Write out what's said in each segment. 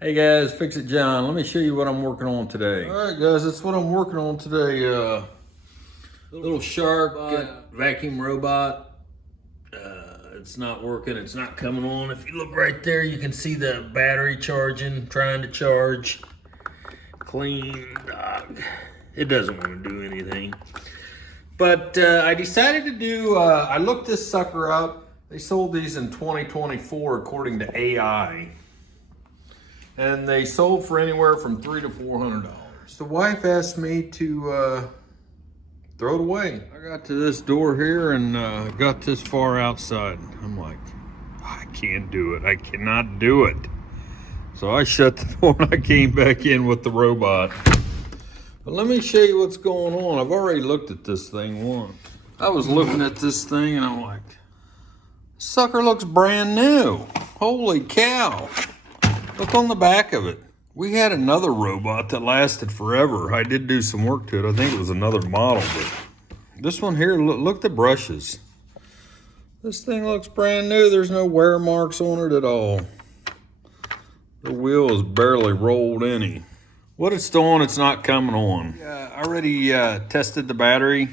Hey guys, Fix It John. Let me show you what I'm working on today. All right guys, that's what I'm working on today. Little Shark vacuum robot. It's not working, it's not coming on. If you look right there, you can see the battery charging, trying to charge. Clean dog. It doesn't want to do anything. But I decided to do, I looked this sucker up. They sold these in 2024 according to AI. And they sold for anywhere from $300 to $400. The wife asked me to throw it away. I got to this door here and got this far outside. I'm like, I can't do it. I cannot do it. So I shut the door and I came back in with the robot. But let me show you what's going on. I've already looked at this thing once. I was looking at this thing and I'm like, sucker looks brand new. Holy cow. Look on the back of it. We had another robot that lasted forever. I did do some work to it. I think it was another model, but this one here, look at the brushes. This thing looks brand new. There's no wear marks on it at all. The wheel is barely rolled any. What it's doing, it's not coming on. I already tested the battery,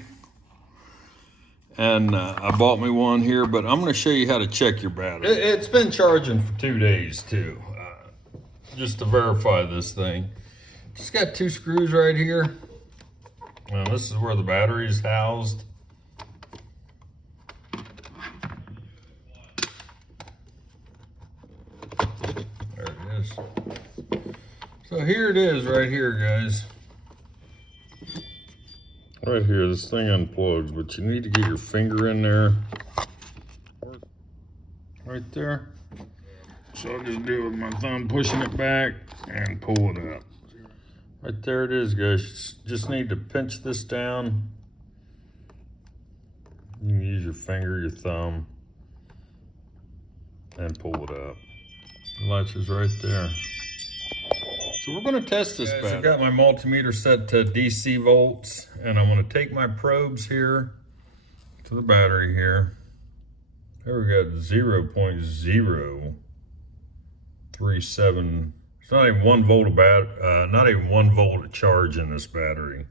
and I bought me one here, but I'm gonna show you how to check your battery. It's been charging for 2 days too. Just to verify this thing. Just got 2 screws right here. And this is where the battery is housed. There it is. So here it is right here, guys. Right here, this thing unplugs, but you need to get your finger in there. Right there. So I'll just do it with my thumb, pushing it back and pull it up. Right there it is, guys. Just need to pinch this down. You can use your finger, your thumb, and pull it up. The latch is right there. So we're gonna test this battery. I got my multimeter set to DC volts, and I'm gonna take my probes here to the battery here. There we got 0.037. It's not even 1 volt not even 1 volt of charge in this battery.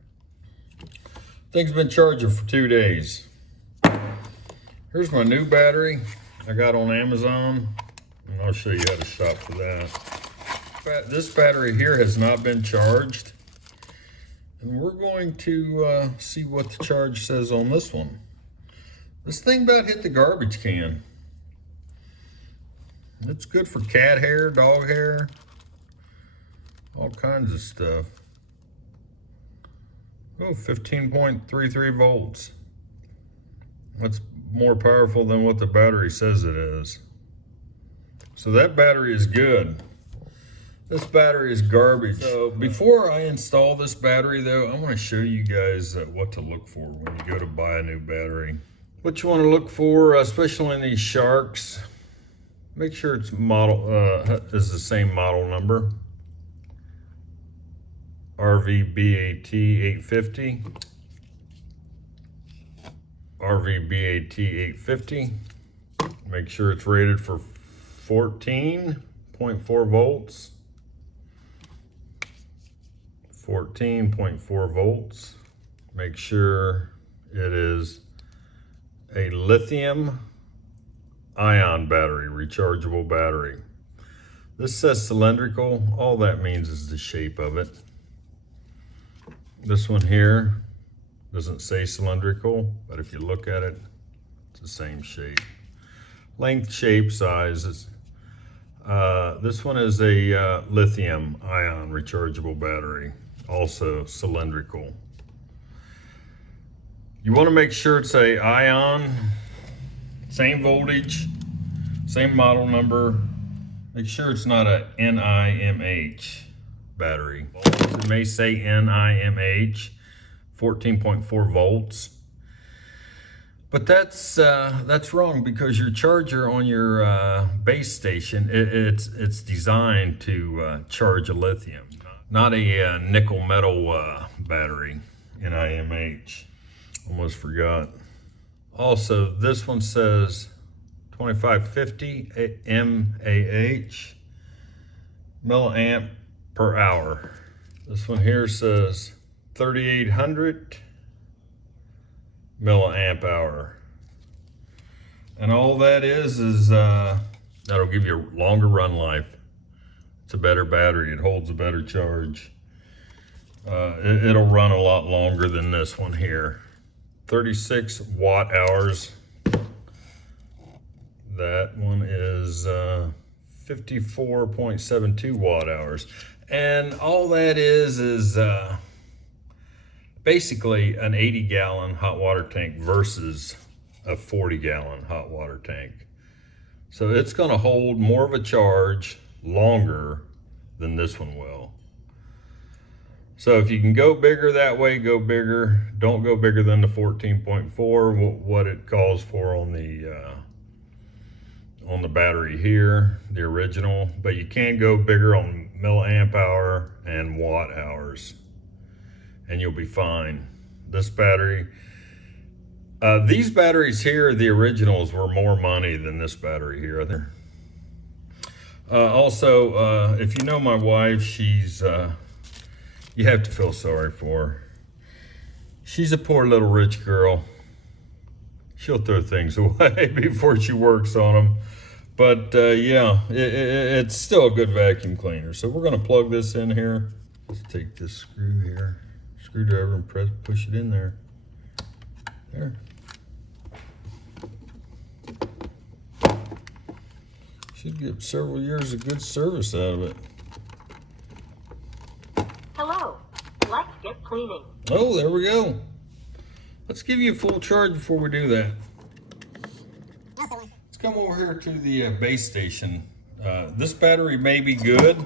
Thing's been charging for 2 days. Here's my new battery I got on Amazon, and I'll show you how to shop for that. This battery here has not been charged, and we're going to see what the charge says on this one. This thing about hit the garbage can. It's good for cat hair, dog hair, all kinds of stuff. Oh, 15.33 volts. That's more powerful than what the battery says it is. So that battery is good. This battery is garbage. So before I install this battery though, I want to show you guys what to look for when you go to buy a new battery. What you want to look for, especially in these Sharks, make sure it's model is the same model number. RVBAT 850. RVBAT 850. Make sure it's rated for 14.4 volts. 14.4 volts. Make sure it is a lithium ion battery, rechargeable battery. This says cylindrical. All that means is the shape of it. This one here doesn't say cylindrical, but if you look at it, it's the same shape. Length, shape, size. This one is a lithium ion rechargeable battery, also cylindrical. You want to make sure it's a ion, same voltage, same model number. Make sure it's not a NIMH battery. It may say NIMH, 14.4 volts. But that's wrong, because your charger on your base station, it's designed to charge a lithium, not a nickel metal battery, NIMH. Almost forgot. Also, this one says 2550 MAH. milliamp per hour. This one here says 3,800 milliamp hour. And all that is that'll give you a longer run life. It's a better battery, it holds a better charge. It'll run a lot longer than this one here. 36 watt hours. That one is 54.72 watt hours. And all that is basically an 80-gallon hot water tank versus a 40-gallon hot water tank. So it's gonna hold more of a charge longer than this one will. So if you can go bigger that way, go bigger. Don't go bigger than the 14.4, what it calls for on the battery here, the original, but you can go bigger on milliamp hour and watt hours, and you'll be fine. This battery, these batteries here, the originals, were more money than this battery here, I think. Also, if you know my wife, she's, you have to feel sorry for her. She's a poor little rich girl. She'll throw things away before she works on them. But yeah, it's still a good vacuum cleaner. So we're gonna plug this in here. Let's take this screw here, screwdriver, and push it in there. There. Should get several years of good service out of it. Hello, let's get cleaning. Oh, there we go. Let's give you a full charge before we do that. Let's come over here to the base station. This battery may be good,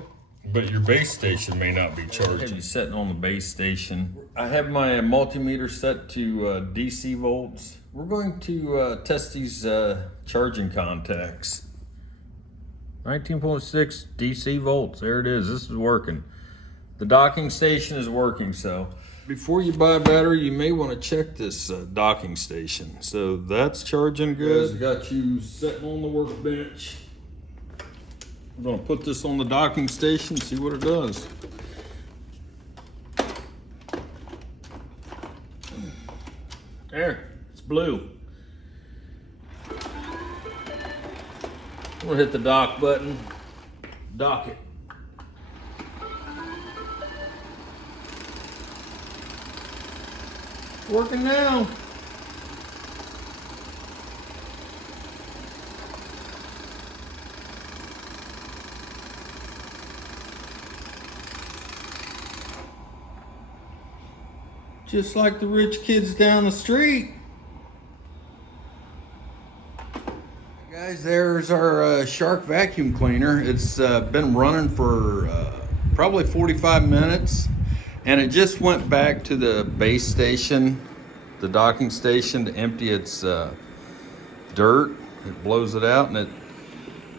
but your base station may not be charged. I have you setting on the base station. I have my multimeter set to DC volts. We're going to test these charging contacts. 19.6 DC volts, there it is, this is working. The docking station is working, so. Before you buy a battery, you may want to check this docking station. So that's charging good. Got you sitting on the workbench. I'm gonna put this on the docking station, see what it does. There, it's blue. I'm gonna hit the dock button, dock it. Working now. Just like the rich kids down the street. Guys, there's our Shark vacuum cleaner. It's been running for probably 45 minutes. And it just went back to the base station, the docking station, to empty its dirt. It blows it out, and it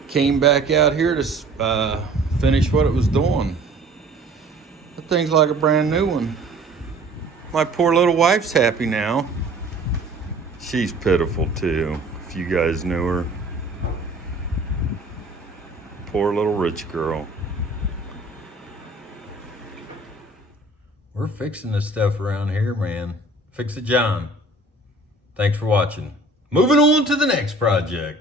came back out here to finish what it was doing. That thing's like a brand new one. My poor little wife's happy now. She's pitiful too, if you guys knew her. Poor little rich girl. We're fixing this stuff around here, man. Fix it, John. Thanks for watching. Moving on to the next project.